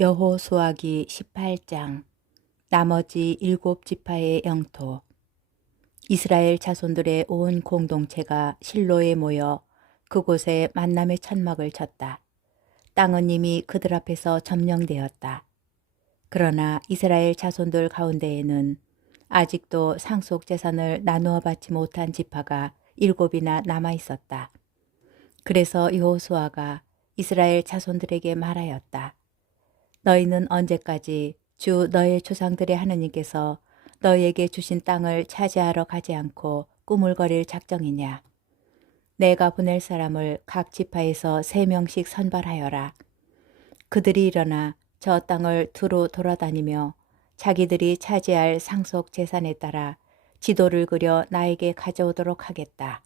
여호수아기 18장. 나머지 7지파의 영토. 이스라엘 자손들의 온 공동체가 실로에 모여 그곳에 만남의 천막을 쳤다. 땅은 이미 그들 앞에서 점령되었다. 그러나 이스라엘 자손들 가운데에는 아직도 상속 재산을 나누어 받지 못한 지파가 7이나 남아 있었다. 그래서 여호수아가 이스라엘 자손들에게 말하였다. 너희는 언제까지 주 너의 조상들의 하느님께서 너희에게 주신 땅을 차지하러 가지 않고 꾸물거릴 작정이냐? 내가 보낼 사람을 각 지파에서 3명씩 선발하여라. 그들이 일어나 저 땅을 두루 돌아다니며 자기들이 차지할 상속 재산에 따라 지도를 그려 나에게 가져오도록 하겠다.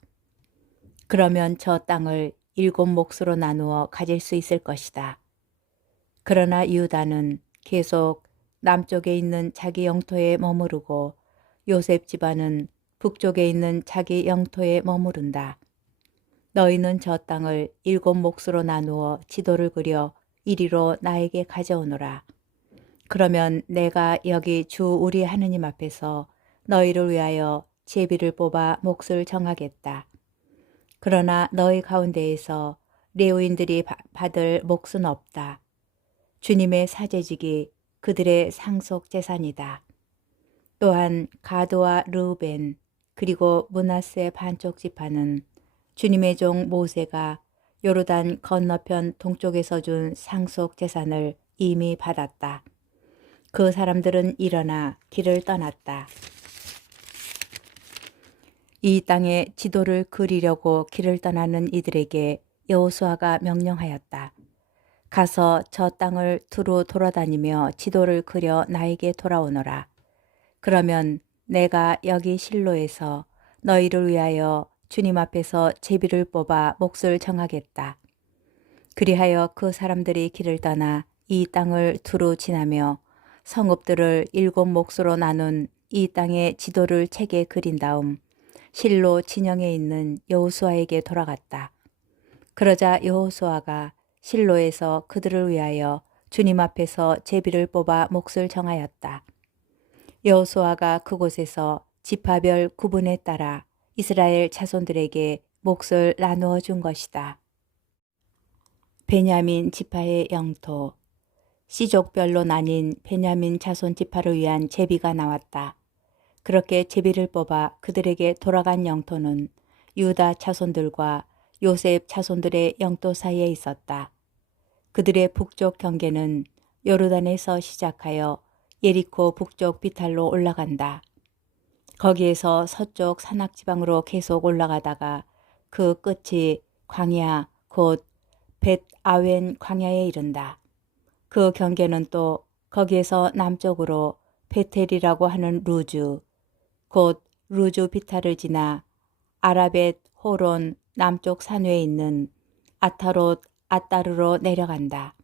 그러면 저 땅을 7몫으로 나누어 가질 수 있을 것이다. 그러나 유다는 계속 남쪽에 있는 자기 영토에 머무르고 요셉 집안은 북쪽에 있는 자기 영토에 머무른다. 너희는 저 땅을 7몫으로 나누어 지도를 그려 이리로 나에게 가져오너라. 그러면 내가 여기 주 우리 하느님 앞에서 너희를 위하여 제비를 뽑아 몫을 정하겠다. 그러나 너희 가운데에서 레위인들이 받을 몫은 없다. 주님의 사제직이 그들의 상속 재산이다. 또한 가드와 르우벤 그리고 므낫세 반쪽 지파는 주님의 종 모세가 요르단 건너편 동쪽에서 준 상속 재산을 이미 받았다. 그 사람들은 일어나 길을 떠났다. 이 땅의 지도를 그리려고 길을 떠나는 이들에게 여호수아가 명령하였다. 가서 저 땅을 두루 돌아다니며 지도를 그려 나에게 돌아오너라. 그러면 내가 여기 실로에서 너희를 위하여 주님 앞에서 제비를 뽑아 몫을 정하겠다. 그리하여 그 사람들이 길을 떠나 이 땅을 두루 지나며 성읍들을 7몫으로 나눈 이 땅의 지도를 책에 그린 다음 실로 진영에 있는 여호수아에게 돌아갔다. 그러자 여호수아가 실로에서 그들을 위하여 주님 앞에서 제비를 뽑아 몫을 정하였다. 여호수아가 그곳에서 지파별 구분에 따라 이스라엘 자손들에게 몫을 나누어 준 것이다. 베냐민 지파의 영토. 씨족별로 나뉜 베냐민 자손 지파를 위한 제비가 나왔다. 그렇게 제비를 뽑아 그들에게 돌아간 영토는 유다 자손들과 요셉 자손들의 영토 사이에 있었다. 그들의 북쪽 경계는 요르단에서 시작하여 예리코 북쪽 비탈로 올라간다. 거기에서 서쪽 산악지방으로 계속 올라가다가 그 끝이 광야 곧 벳아웬 광야에 이른다. 그 경계는 또 거기에서 남쪽으로 베텔이라고 하는 루주 곧 루주 비탈을 지나 아라벳 호론 남쪽 산회에 있는 아타롯 아따르로 내려간다.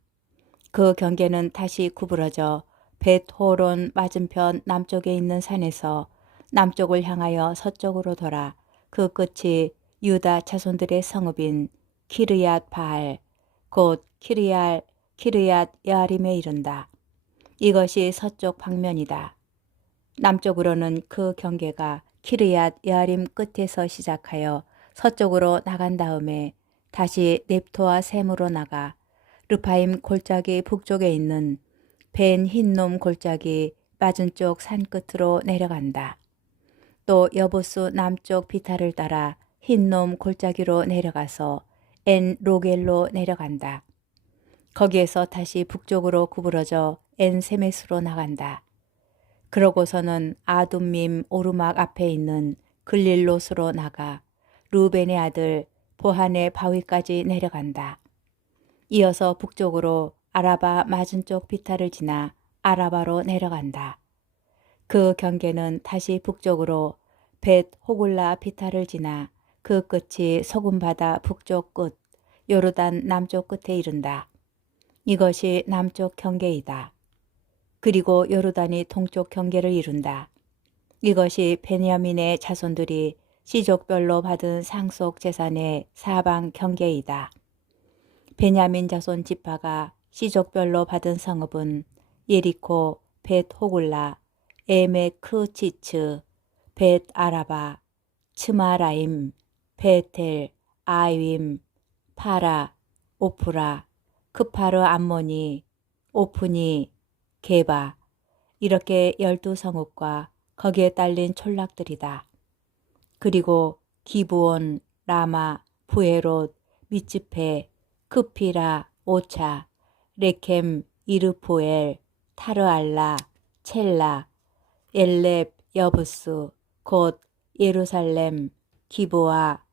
그 경계는 다시 구부러져 벳호론 맞은편 남쪽에 있는 산에서 남쪽을 향하여 서쪽으로 돌아 그 끝이 유다 자손들의 성읍인 키르얏 바알 곧 키르얏 여아림에 이른다. 이것이 서쪽 방면이다. 남쪽으로는 그 경계가 키르얏 여아림 끝에서 시작하여 서쪽으로 나간 다음에 다시 넵토와 셈으로 나가 르파임 골짜기 북쪽에 있는 벤 흰놈 골짜기 맞은쪽 산 끝으로 내려간다. 또 여보스 남쪽 비탈을 따라 흰놈 골짜기로 내려가서 엔 로겔로 내려간다. 거기에서 다시 북쪽으로 구부러져 엔 세메스로 나간다. 그러고서는 아둠밈 오르막 앞에 있는 글릴롯으로 나가 루벤의 아들 보한의 바위까지 내려간다. 이어서 북쪽으로 아라바 맞은쪽 비탈을 지나 아라바로 내려간다. 그 경계는 다시 북쪽으로 벳 호굴라 비탈을 지나 그 끝이 소금바다 북쪽 끝, 요르단 남쪽 끝에 이른다. 이것이 남쪽 경계이다. 그리고 요르단이 동쪽 경계를 이룬다. 이것이 베냐민의 자손들이 씨족별로 받은 상속 재산의 사방 경계이다. 베냐민 자손 지파가 시족별로 받은 성읍은 예리코, 벳 호굴라, 에메크치츠, 벳 아라바, 츠마라임, 베텔, 아임, 파라, 오프라, 크파르 암모니, 오프니, 게바, 이렇게 12성읍과 거기에 딸린 촌락들이다. 그리고 기브온, 라마, 부에롯, 미츠페, 크피라, 오차, 레켐, 이르포엘, 타르알라, 첼라, 엘렙, 여부스, 곧 예루살렘, 기브와,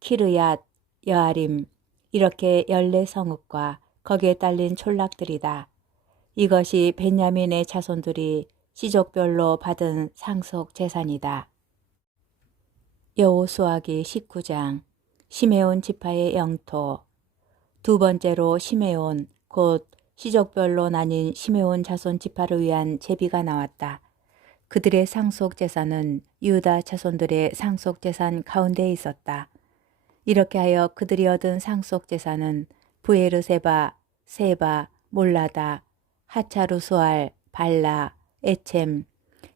키르얏, 여아림, 이렇게 14성읍과 거기에 딸린 촌락들이다. 이것이 베냐민의 자손들이 시족별로 받은 상속 재산이다. 여호수아기 19장 시메온 지파의 영토. 두 번째로 시메온 곧 시족별로 나뉜 시메온 자손 지파를 위한 제비가 나왔다. 그들의 상속 재산은 유다 자손들의 상속 재산 가운데에 있었다. 이렇게 하여 그들이 얻은 상속 재산은 부에르세바, 세바, 몰라다, 하차루수알, 발라, 에쳄,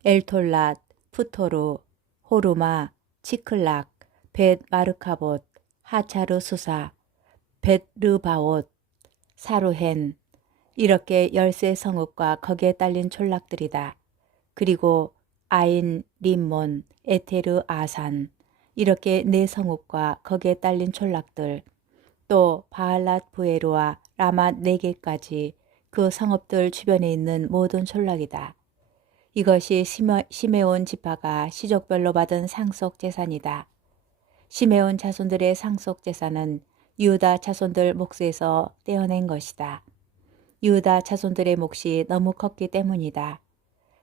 엘톨랏, 푸토르, 호르마, 치클락, 벳 마르카봇, 하차르수사, 벳 르바옷, 사루헨, 이렇게 13성읍과 거기에 딸린 촌락들이다. 그리고 아인, 림몬, 에테르 아산, 이렇게 4성읍과 거기에 딸린 촌락들, 또 바알랏 부에르와 라맛 4개까지 그 성읍들 주변에 있는 모든 촌락이다. 이것이 시메온 지파가 시족별로 받은 상속 재산이다. 시메온 자손들의 상속 재산은 유다 자손들 몫에서 떼어낸 것이다. 유다 자손들의 몫이 너무 컸기 때문이다.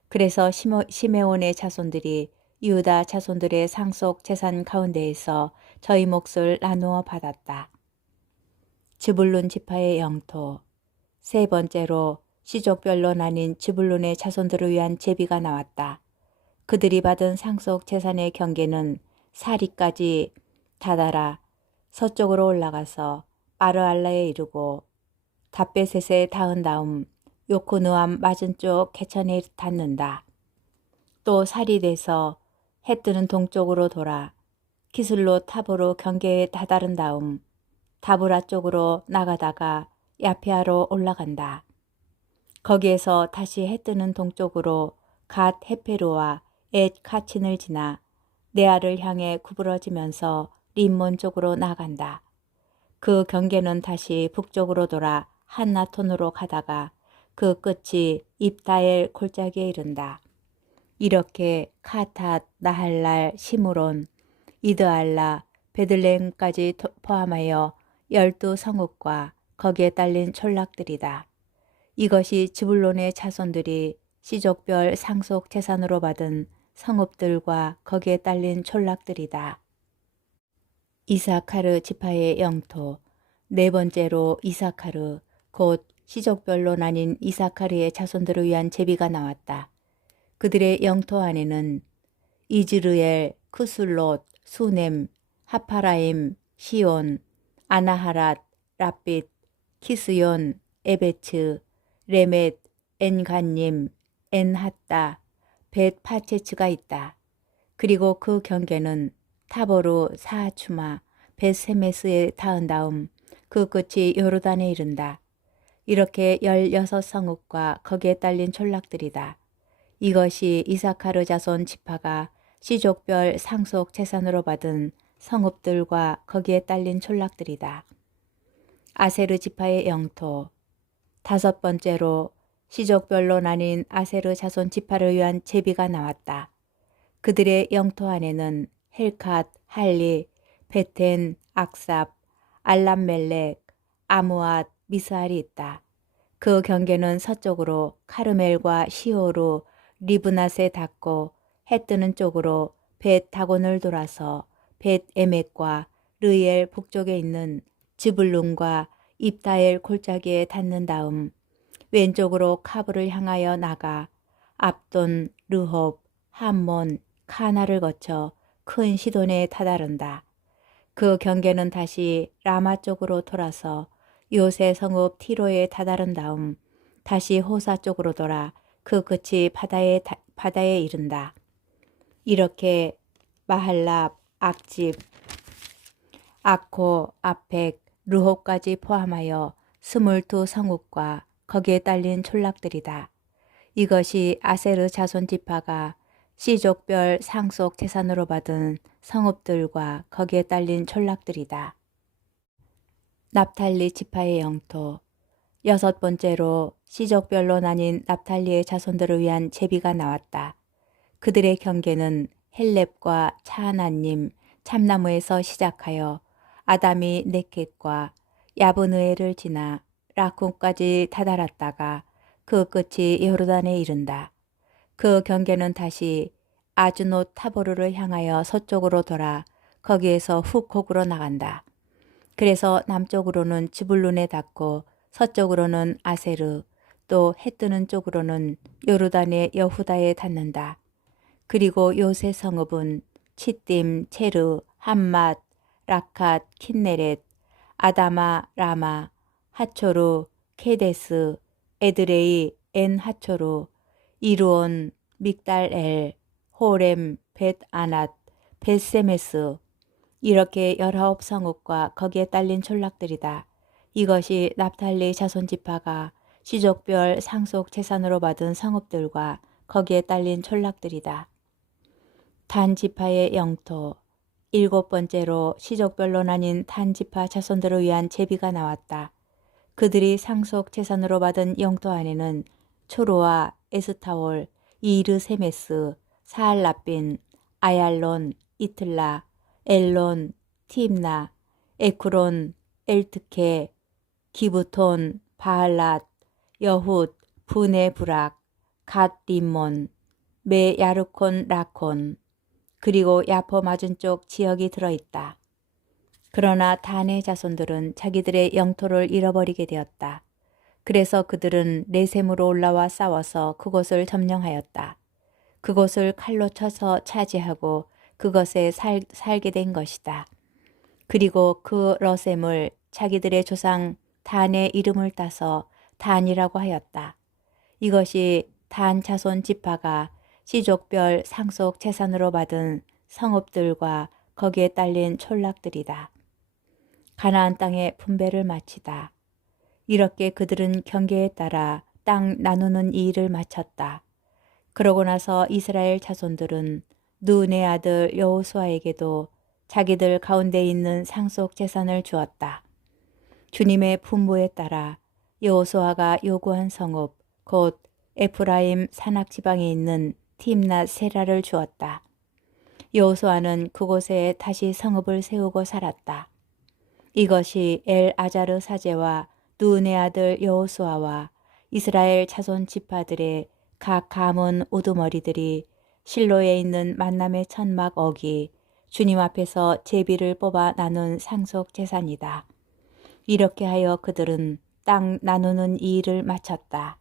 그래서 시메온의 자손들이 유다 자손들의 상속 재산 가운데에서 저희 몫을 나누어 받았다. 즈불룬 지파의 영토. 세 번째로 시족별로 나뉜 즈불룬의 자손들을 위한 제비가 나왔다. 그들이 받은 상속 재산의 경계는 사리까지 다다라 서쪽으로 올라가서 아르알라에 이르고 답베셋에 닿은 다음 요코느암 맞은쪽 개천에 닿는다. 또 살이 돼서 해 뜨는 동쪽으로 돌아 기슬로 타보로 경계에 다다른 다음 다브라 쪽으로 나가다가 야피아로 올라간다. 거기에서 다시 해 뜨는 동쪽으로 갓 헤페루와 엣 카친을 지나 네아를 향해 구부러지면서 림몬 쪽으로 나간다. 그 경계는 다시 북쪽으로 돌아 한나톤으로 가다가 그 끝이 입다엘 골짜기에 이른다. 이렇게 카탓, 나할랄, 시므론, 이드알라, 베들레헴까지 포함하여 12성읍과 거기에 딸린 촌락들이다. 이것이 즈불론의 자손들이 시족별 상속 재산으로 받은 성읍들과 거기에 딸린 촌락들이다. 이사카르 지파의 영토. 네 번째로 이사카르 곧 시족별로 나뉜 이사카르의 자손들을 위한 제비가 나왔다. 그들의 영토 안에는 이즈르엘, 크술롯, 수넴, 하파라임, 시온, 아나하랏, 라빛, 키스yon, 에베츠, 레멧, 엔간님, 엔핫다, 벳 파체츠가 있다. 그리고 그 경계는 타보르, 사하추마, 벳세메스에 닿은 다음 그 끝이 요르단에 이른다. 이렇게 16성읍과 거기에 딸린 촌락들이다. 이것이 이사카르 자손 지파가 시족별 상속 재산으로 받은 성읍들과 거기에 딸린 촌락들이다. 아세르 지파의 영토. 다섯 번째로 시족별로 나뉜 아세르 자손 지파를 위한 제비가 나왔다. 그들의 영토 안에는 헬캇, 할리, 베텐, 악삽, 알람멜렉, 아무앗, 미스알이 있다. 그 경계는 서쪽으로 카르멜과 시오르, 리브낫에 닿고 해 뜨는 쪽으로 벳 다곤을 돌아서 벳 에멕과 르이엘 북쪽에 있는 즈불룬과 입다엘 골짜기에 닿는 다음 왼쪽으로 카브를 향하여 나가 압돈, 르홉, 함몬, 카나를 거쳐 큰 시돈에 다다른다. 그 경계는 다시 라마 쪽으로 돌아서 요새 성읍 티로에 다다른 다음 다시 호사 쪽으로 돌아 그 끝이 바다에 이른다. 이렇게 마할랍, 악집, 아코, 아펙, 르홉까지 포함하여 22 성읍과 거기에 딸린 촌락들이다. 이것이 아세르 자손 지파가 시족별 상속 재산으로 받은 성읍들과 거기에 딸린 촌락들이다. 납탈리 지파의 영토. 여섯 번째로 시족별로 나뉜 납탈리의 자손들을 위한 제비가 나왔다. 그들의 경계는 헬렙과 차하나님, 참나무에서 시작하여 아담이 네켓과 야브느에를 지나 라쿤까지 다다랐다가 그 끝이 요르단에 이른다. 그 경계는 다시 아즈노 타보르를 향하여 서쪽으로 돌아 거기에서 후콕으로 나간다. 그래서 남쪽으로는 지불룬에 닿고 서쪽으로는 아세르, 또 해 뜨는 쪽으로는 요르단의 여후다에 닿는다. 그리고 요새 성읍은 치팀, 체르, 함맛, 라캇, 킨네렛, 아다마, 라마, 하초르, 케데스, 에드레이, 엔 하초르, 이루온, 믹달엘, 호렘, 벳 아낫, 벳세메스, 이렇게 19 성읍과 거기에 딸린 촌락들이다. 이것이 납탈리 자손 지파가 시족별 상속 재산으로 받은 성읍들과 거기에 딸린 촌락들이다. 단 지파의 영토. 7번째로 시족별로 나뉜 단 지파 자손들을 위한 제비가 나왔다. 그들이 상속 재산으로 받은 영토 안에는 초로와 에스타올, 이르세메스, 사알라빈, 아얄론, 이틀라, 엘론, 팀나, 에크론, 엘트케, 기브톤, 바알랏, 여훗, 브네브락, 갓 림몬, 메 야르콘 라콘, 그리고 야퍼 맞은쪽 지역이 들어있다. 그러나 단의 자손들은 자기들의 영토를 잃어버리게 되었다. 그래서 그들은 레셈으로 올라와 싸워서 그곳을 점령하였다. 그곳을 칼로 쳐서 차지하고 그것에 살게 된 것이다. 그리고 그 러셈을 자기들의 조상 단의 이름을 따서 단이라고 하였다. 이것이 단 자손 지파가 시족별 상속 재산으로 받은 성읍들과 거기에 딸린 촌락들이다. 가나안 땅의 분배를 마치다. 이렇게 그들은 경계에 따라 땅 나누는 이 일을 마쳤다. 그러고 나서 이스라엘 자손들은 눈의 아들 여호수아에게도 자기들 가운데 있는 상속 재산을 주었다. 주님의 분부에 따라 여호수아가 요구한 성읍, 곧 에프라임 산악 지방에 있는 팀낫 세라를 주었다. 여호수아는 그곳에 다시 성읍을 세우고 살았다. 이것이 엘 아자르 사제와 눈의 아들 여호수아와 이스라엘 자손 지파들의 각 가문 우두머리들이 실로에 있는 만남의 천막 어기 주님 앞에서 제비를 뽑아 나눈 상속 재산이다. 이렇게 하여 그들은 땅 나누는 이 일을 마쳤다.